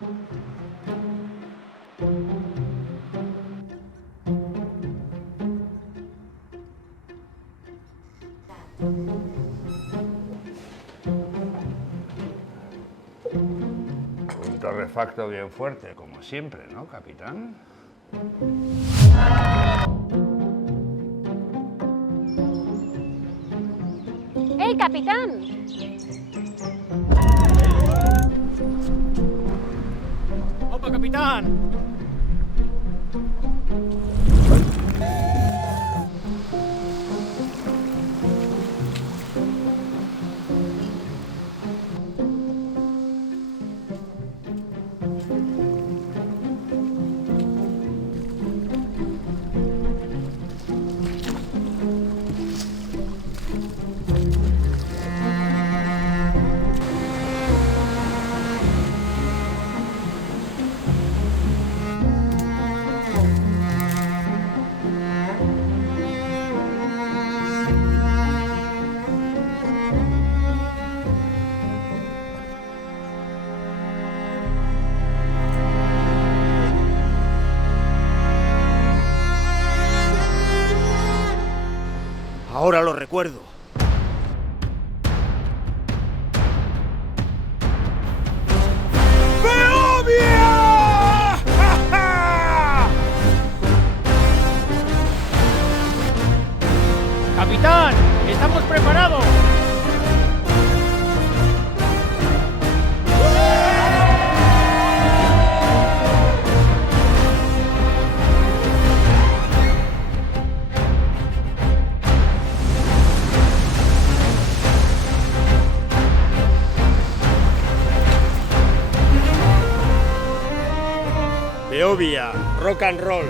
Un torrefacto bien fuerte, como siempre, ¿no, capitán? ¡Hey, capitán! ¡Opa, capitán! Ahora lo recuerdo. ¡Capitán! ¡Estamos preparados! Beovia, rock and roll.